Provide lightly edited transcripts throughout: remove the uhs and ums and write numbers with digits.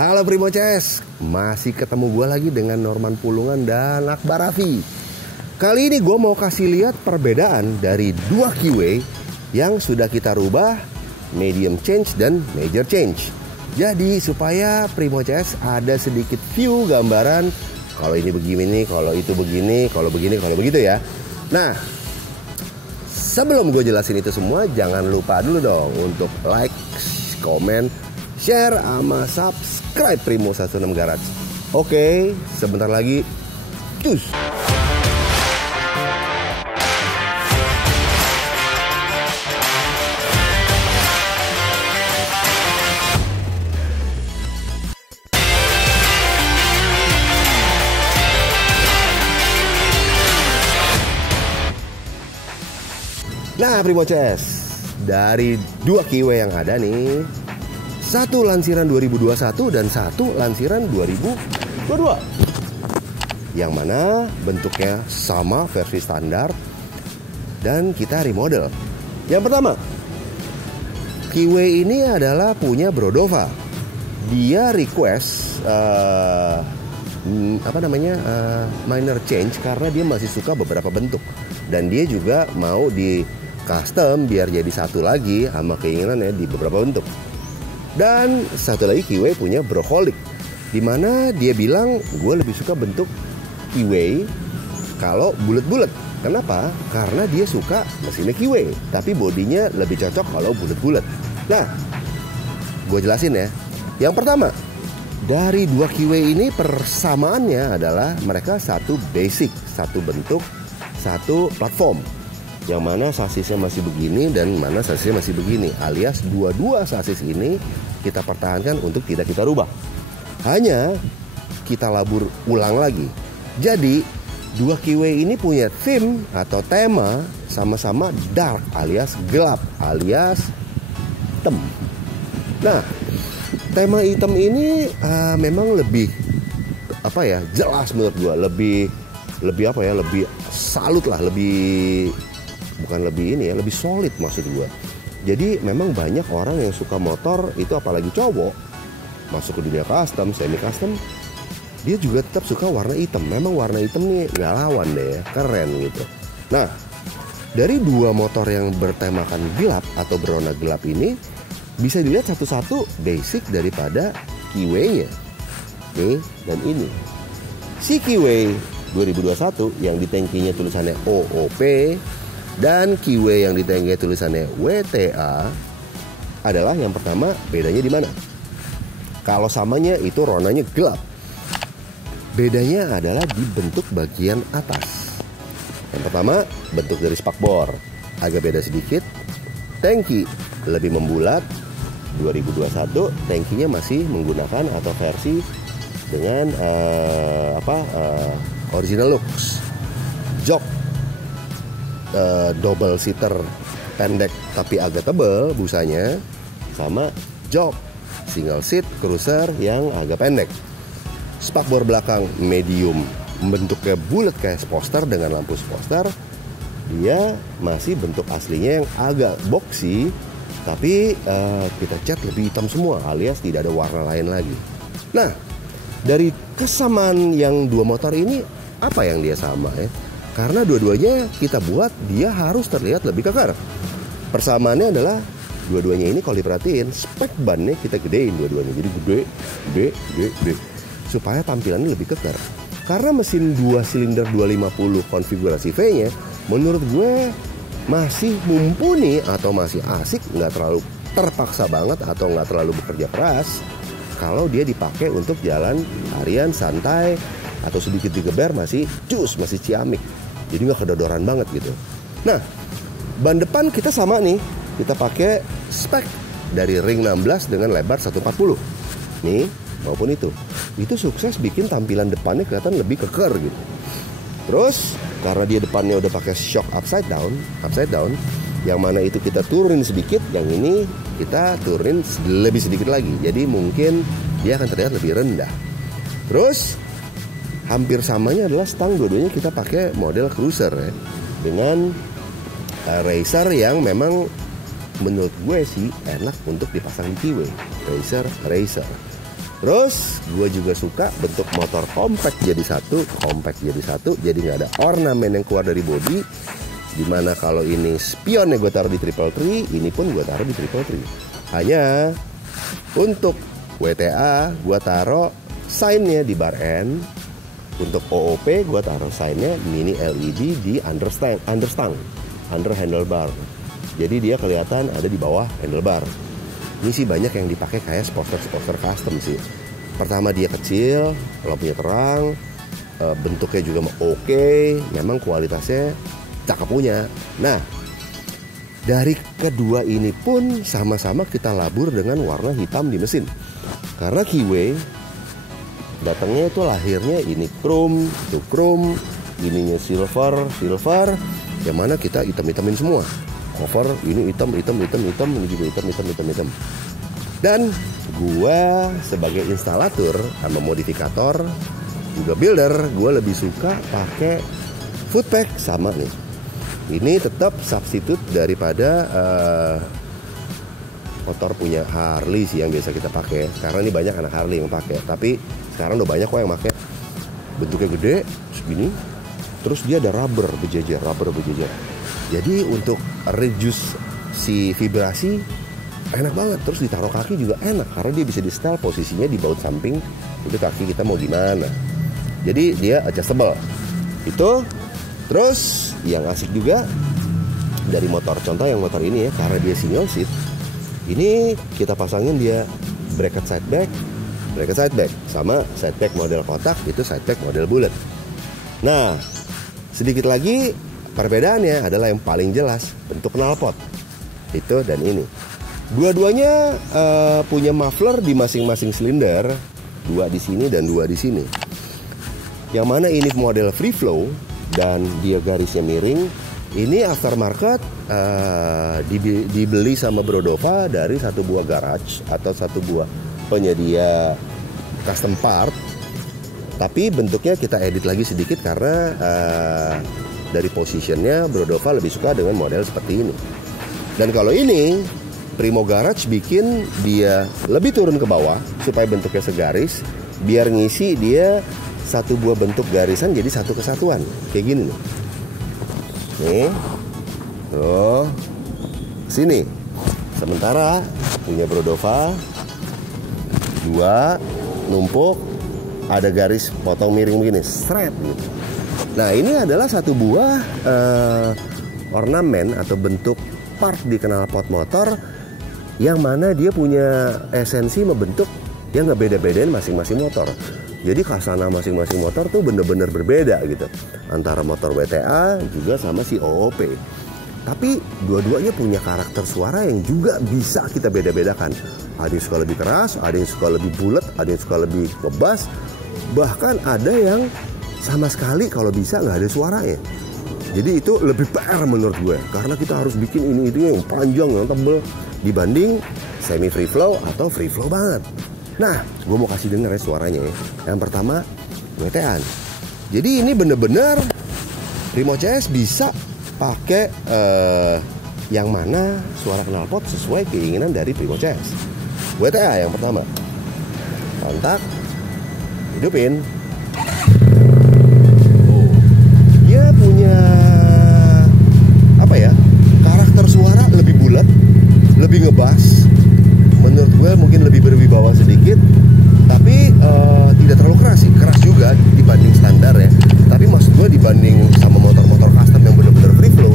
Halo Primo CS, masih ketemu gue lagi dengan Norman Pulungan dan Akbar Raffi. Kali ini gue mau kasih lihat perbedaan dari dua keyway yang sudah kita rubah, medium change dan major change. Jadi supaya Primo CS ada sedikit view gambaran, kalau ini begini, kalau itu begini, kalau begini, kalau begitu ya. Nah, sebelum gue jelasin itu semua, jangan lupa dulu dong untuk like, komen, share, sama subscribe Primo 16 Garage. Oke, sebentar lagi cus. Nah Primo CS, dari dua keyway yang ada nih, satu lansiran 2021 dan satu lansiran 2022, yang mana bentuknya sama versi standar dan kita remodel. Yang pertama, keyway ini adalah punya Brodova. Dia request minor change karena dia masih suka beberapa bentuk, dan dia juga mau di custom biar jadi satu lagi sama keinginannya di beberapa bentuk. Dan satu lagi keyway punya Broholic, dimana dia bilang gue lebih suka bentuk keyway kalau bulat-bulat. Kenapa? Karena dia suka mesinnya keyway, tapi bodinya lebih cocok kalau bulat-bulat. Nah, gue jelasin ya. Yang pertama, dari dua keyway ini persamaannya adalah mereka satu basic, satu bentuk, satu platform. Yang mana sasisnya masih begini dan mana sasisnya masih begini, alias dua-dua sasis ini kita pertahankan untuk tidak kita rubah, hanya kita labur ulang lagi. Jadi dua keyway ini punya theme atau tema sama-sama dark alias gelap alias hitam. Nah, tema hitam ini memang lebih jelas menurut gua, lebih salut lah, lebih solid maksud gue. Jadi memang banyak orang yang suka motor itu, apalagi cowok masuk ke dunia custom, semi custom, dia juga tetap suka warna hitam. Memang warna hitam nih nggak lawan deh ya, keren gitu. Nah, dari dua motor yang bertemakan gelap atau berwarna gelap ini bisa dilihat satu-satu basic daripada keyway-nya. Oke, dan ini si keyway 2021 yang di tangkinya tulisannya OOP dan keyway yang di tangkinya tulisannya WTA adalah yang pertama, bedanya di mana? Kalau samanya itu warnanya gelap, bedanya adalah di bentuk bagian atas. Yang pertama, bentuk dari spakbor agak beda sedikit. Tangki lebih membulat. 2021 tangkinya masih menggunakan atau versi dengan original looks. Jok double seater pendek tapi agak tebal busanya, sama jok single seat cruiser yang agak pendek. Spakbor belakang medium, bentuknya bulat kayak sposter dengan lampu sposter. Dia masih bentuk aslinya yang agak boxy, tapi kita cat lebih hitam semua alias tidak ada warna lain lagi. Nah, dari kesamaan yang dua motor ini, apa yang dia sama ya? Karena dua-duanya kita buat dia harus terlihat lebih kekar. Persamaannya adalah dua-duanya ini kalau diperhatiin spek bannya kita gedein dua-duanya. Jadi gede supaya tampilannya lebih kekar. Karena mesin 2 silinder 250 konfigurasi V-nya menurut gue masih mumpuni atau masih asik, nggak terlalu terpaksa banget atau nggak terlalu bekerja keras. Kalau dia dipakai untuk jalan harian santai atau sedikit digeber masih cus, masih ciamik, jadi nggak kedodoran banget gitu. Nah, ban depan kita sama nih, kita pakai spek dari ring 16 dengan lebar 140 nih maupun itu sukses bikin tampilan depannya kelihatan lebih keker gitu. Terus karena dia depannya udah pakai shock upside down, yang mana itu kita turunin sedikit, yang ini kita turunin lebih sedikit lagi, jadi mungkin dia akan terlihat lebih rendah. Terus hampir samanya adalah stang, dua-duanya kita pakai model cruiser ya, dengan racer yang memang menurut gue sih enak untuk dipasang di keyway. Racer. Terus gue juga suka bentuk motor compact jadi satu, jadi nggak ada ornamen yang keluar dari bodi. Dimana kalau ini spionnya gue taruh di triple tree, ini pun gue taruh di triple tree. Hanya untuk WTA gue taruh sign-nya di bar end. Untuk OOP gue taruh sign-nya mini LED di under handlebar. Jadi dia kelihatan ada di bawah handlebar. Ini sih banyak yang dipakai kayak spoiler custom sih. Pertama dia kecil, lampunya terang, bentuknya juga oke, memang kualitasnya cakep punya. Nah, dari kedua ini pun sama-sama kita labur dengan warna hitam di mesin. Karena Kiwi datangnya itu lahirnya ini chrome, itu chrome, ininya silver, yang mana kita hitam-hitamin semua. Cover ini hitam, ini juga hitam. Dan gua sebagai instalator sama modifikator juga builder, gua lebih suka pakai footpack sama nih. Ini tetap substitute daripada motor punya Harley sih yang biasa kita pakai. Karena ini banyak anak Harley yang pakai. Tapi sekarang udah banyak kok yang pakai. Bentuknya gede segini. Terus dia ada rubber berjejer. Jadi untuk reduce si vibrasi enak banget. Terus ditaruh kaki juga enak karena dia bisa di setel posisinya di baut samping. Itu kaki kita mau gimana. Jadi dia adjustable. Itu. Terus yang asik juga dari motor, contoh yang motor ini ya, karena dia single seat, ini kita pasangin dia bracket side back, sama side back model kotak, itu side back model bulat. Nah, sedikit lagi perbedaannya adalah yang paling jelas bentuk knalpot itu dan ini. Dua-duanya punya muffler di masing-masing silinder, 2 di sini dan 2 di sini. Yang mana ini model free flow dan dia garisnya miring. Ini aftermarket dibeli sama Brodova dari satu buah garage atau satu buah penyedia custom part. Tapi bentuknya kita edit lagi sedikit karena dari positionnya Brodova lebih suka dengan model seperti ini. Dan kalau ini Primo Garage bikin dia lebih turun ke bawah supaya bentuknya segaris, biar ngisi dia satu buah bentuk garisan jadi satu kesatuan kayak gini nih. Nih, tuh, sini. Sementara punya Brodova 2 numpuk, ada garis potong miring begini, straight gitu. Nah ini adalah satu buah ornamen atau bentuk part di knalpot motor yang mana dia punya esensi membentuk yang nggak beda-bedain masing-masing motor. Jadi khasana masing-masing motor tuh bener-bener berbeda gitu. Antara motor WTA juga sama si OOP. Tapi dua-duanya punya karakter suara yang juga bisa kita beda-bedakan. Ada yang suka lebih keras, ada yang suka lebih bulat, ada yang suka lebih ngebas. Bahkan ada yang sama sekali kalau bisa nggak ada suaranya. Jadi itu lebih PR menurut gue. Karena kita harus bikin ini itu yang panjang, yang tebel. Dibanding semi free flow atau free flow banget. Nah, gue mau kasih denger ya suaranya ya. Yang pertama, WTA. Jadi ini bener-bener Primo CS bisa pakai yang mana suara knalpot sesuai keinginan dari Primo CS. WTA yang pertama. Kontak, hidupin. Dia punya apa ya? Karakter suara lebih bulat, lebih ngebas. Menurut gue mungkin lebih berwibawa sedikit, tapi tidak terlalu keras sih. Keras juga dibanding standar ya. Tapi maksud gue dibanding sama motor-motor custom yang benar-benar free flow,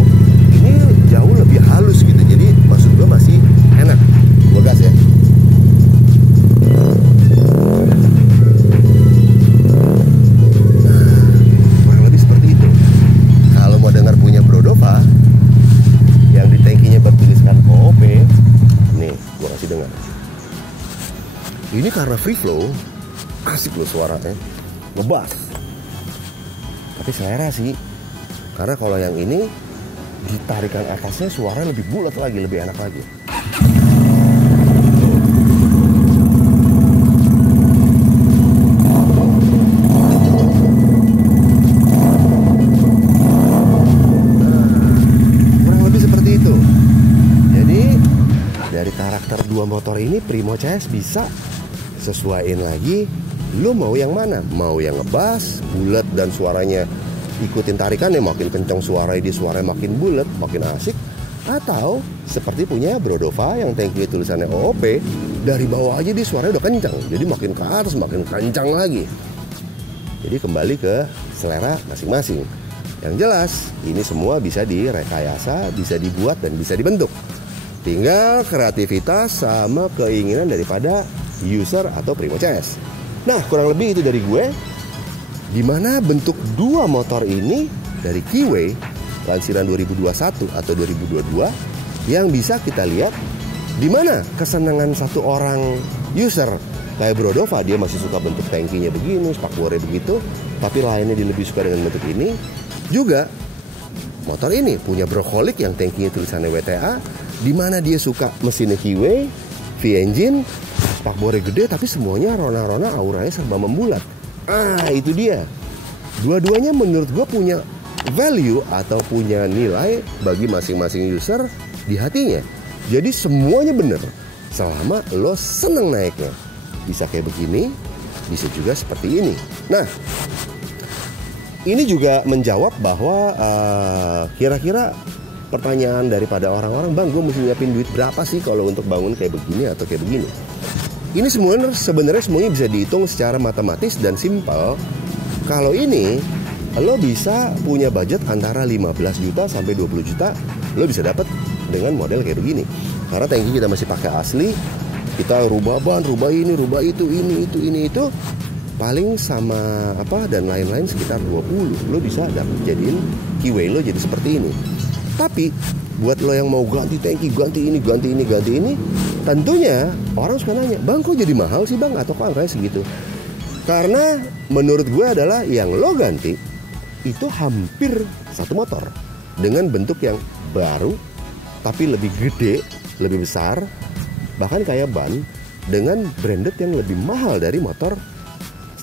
ini jauh lebih halus gitu. Jadi maksud gue masih enak. Gue gas ya. Kurang lebih seperti itu. Kalau mau dengar punya Brodova yang di tankinya bertuliskan OOP, nih, gue kasih dengar. Ini karena free flow, asik loh suaranya, ngebas. Tapi selera sih, karena kalau yang ini ditarikan atasnya suara lebih bulat lagi, lebih enak lagi. Kurang lebih seperti itu. Jadi dari karakter dua motor ini Primo CS bisa sesuaiin lagi lo mau yang mana, mau yang ngebass bulat dan suaranya ikutin tarikannya makin kencang, suaranya makin bulat makin asik, atau seperti punya Brodova yang tangki tulisannya OOP, dari bawah aja dia suaranya udah kencang, jadi makin ke atas makin kencang lagi. Jadi kembali ke selera masing-masing. Yang jelas ini semua bisa direkayasa, bisa dibuat dan bisa dibentuk. Tinggal kreativitas sama keinginan daripada user atau Primo CS. Nah, kurang lebih itu dari gue. Dimana bentuk dua motor ini dari Keyway lansiran 2021 atau 2022 yang bisa kita lihat dimana kesenangan satu orang user kayak Brodova, dia masih suka bentuk tankinya begini, spakbornya begitu, tapi lainnya dia lebih suka dengan bentuk ini. Juga motor ini punya Broholic yang tankinya tulisannya WTA, di mana dia suka mesinnya Keyway, V-engine, spakbornya gede, tapi semuanya rona-rona auranya serba membulat. Itu dia. Dua-duanya menurut gue punya value atau punya nilai bagi masing-masing user di hatinya. Jadi semuanya bener selama lo seneng naiknya. Bisa kayak begini, bisa juga seperti ini. Nah, ini juga menjawab bahwa kira-kira pertanyaan daripada orang-orang, bang, gue mesti nyiapin duit berapa sih kalau untuk bangun kayak begini atau kayak begini. Ini sebenarnya semuanya bisa dihitung secara matematis dan simpel. Kalau ini lo bisa punya budget antara 15 juta sampai 20 juta, lo bisa dapat dengan model kayak begini. Karena tangki kita masih pakai asli, kita rubah ban, rubah ini, rubah itu, ini, itu, paling sama apa dan lain-lain sekitar 20. Lo bisa jadiin Keyway lo jadi seperti ini. Tapi buat lo yang mau ganti tangki, ganti ini, tentunya orang suka nanya, bang kok jadi mahal sih bang, atau kok angkanya segitu? Karena menurut gue adalah yang lo ganti itu hampir satu motor dengan bentuk yang baru, tapi lebih gede, lebih besar, bahkan kayak ban, dengan branded yang lebih mahal dari motor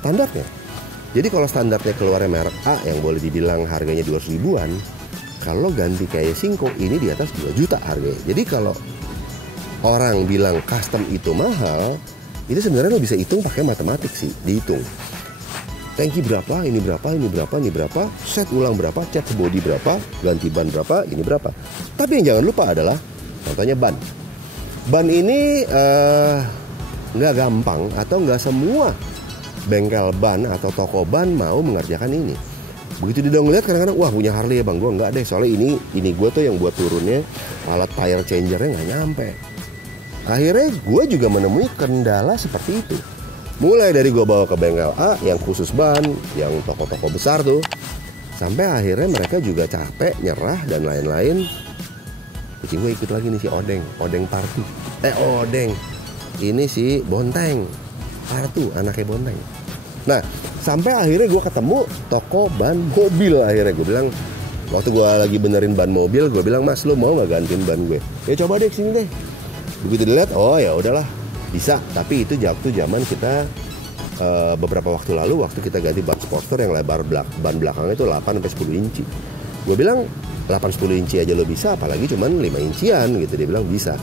standarnya. Jadi kalau standarnya keluarnya merek A yang boleh dibilang harganya 200 ribuan, kalau ganti kayak Singko ini di atas 2 juta harganya. Jadi kalau orang bilang custom itu mahal, itu sebenarnya lo bisa hitung pakai matematik sih, dihitung. Tangki berapa, ini berapa, ini berapa, ini berapa, set ulang berapa, cat body berapa, ganti ban berapa, ini berapa. Tapi yang jangan lupa adalah contohnya ban. Ban ini nggak gampang atau nggak semua bengkel ban atau toko ban mau mengerjakan ini. Begitu dia ngeliat kadang-kadang, wah punya Harley ya bang, gue nggak deh, soalnya ini gue tuh yang buat turunnya alat tire changernya nggak nyampe. Akhirnya gue juga menemui kendala seperti itu. Mulai dari gue bawa ke bengkel A yang khusus ban, yang toko-toko besar tuh, sampai akhirnya mereka juga capek, nyerah dan lain-lain. Kucing gue ikut lagi nih si Odeng Partu. Odeng, ini si Bonteng Partu, anaknya Bonteng. Nah, sampai akhirnya gue ketemu toko ban mobil. Akhirnya gue bilang, waktu gue lagi benerin ban mobil, gue bilang, mas lo mau nggak gantiin ban gue? Ya coba deh kesini deh. Begitu dilihat, oh ya udahlah, bisa. Tapi itu zaman kita beberapa waktu lalu, waktu kita ganti ban Sportster yang lebar ban belakangnya itu 8-10 inci. Gue bilang 8-10 inci aja lo bisa, apalagi cuman 5 incian gitu. Dia bilang bisa.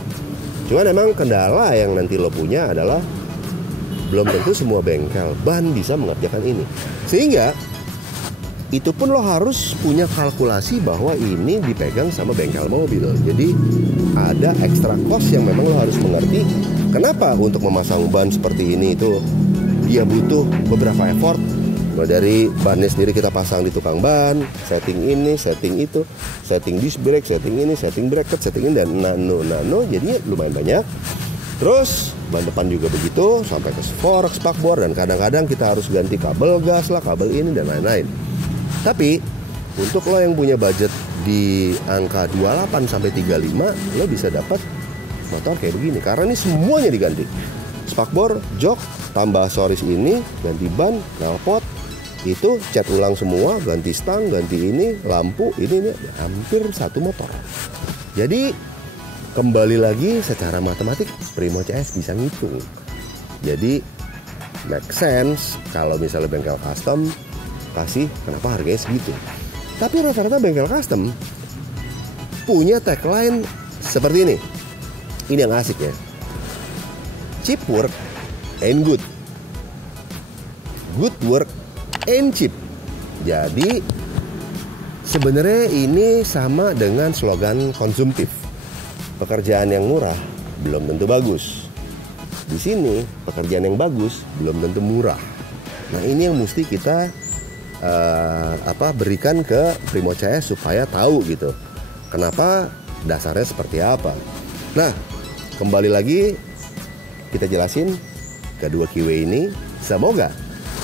Cuman emang kendala yang nanti lo punya adalah belum tentu semua bengkel ban bisa mengerjakan ini. Sehingga itu pun lo harus punya kalkulasi bahwa ini dipegang sama bengkel mobil. Jadi ada extra cost yang memang lo harus mengerti. Kenapa untuk memasang ban seperti ini itu dia butuh beberapa effort. Dari bannya sendiri kita pasang di tukang ban, setting ini, setting itu, setting disc brake, setting ini, setting bracket, setting ini, dan nano, jadinya lumayan banyak. Terus ban depan juga begitu, sampai ke fork, spakbor, dan kadang-kadang kita harus ganti kabel gas lah, kabel ini dan lain-lain. Tapi untuk lo yang punya budget di angka 28 sampai 35, lo bisa dapat motor kayak begini karena ini semuanya diganti. Spakbor, jok, tambah soris ini, ganti ban, knalpot, itu cat ulang semua, ganti stang, ganti ini, lampu, ini hampir satu motor. Jadi kembali lagi secara matematik Primo CS bisa ngitung. Jadi make sense kalau misalnya bengkel custom kasih kenapa harganya segitu. Tapi rata-rata bengkel custom punya tagline seperti ini. Ini yang asik ya. Cheap work, and good. Good work and cheap. Jadi sebenarnya ini sama dengan slogan konsumtif. Pekerjaan yang murah belum tentu bagus. Di sini pekerjaan yang bagus belum tentu murah. Nah, ini yang mesti kita berikan ke Primo CS supaya tahu gitu. Kenapa dasarnya seperti apa. Nah, kembali lagi kita jelasin kedua keyway ini semoga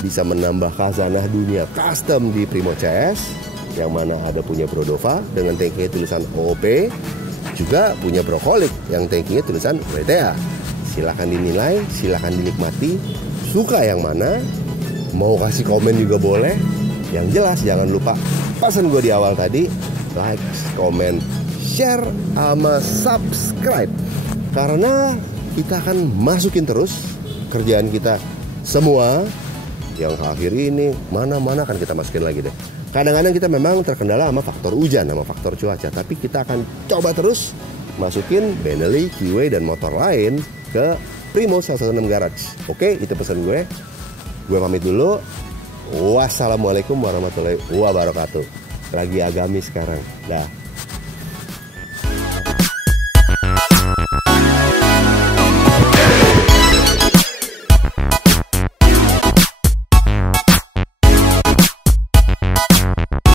bisa menambah khazanah dunia custom di Primo CS, yang mana ada punya Brodova dengan tankinya tulisan OOP, juga punya Brokolik yang tankinya tulisan WTA. Silahkan dinilai, silahkan dinikmati, suka yang mana, mau kasih komen juga boleh. Yang jelas jangan lupa pesan gue di awal tadi, like, komen, share, sama subscribe. Karena kita akan masukin terus kerjaan kita semua. Yang akhir ini mana-mana akan kita masukin lagi deh. Kadang-kadang kita memang terkendala sama faktor hujan, sama faktor cuaca, tapi kita akan coba terus masukin Benelli, Kiwi, dan motor lain ke Primo 116 Garage. Oke, itu pesan gue. Gue pamit dulu. Wassalamualaikum warahmatullahi wabarakatuh. Lagi agamis sekarang. Dah.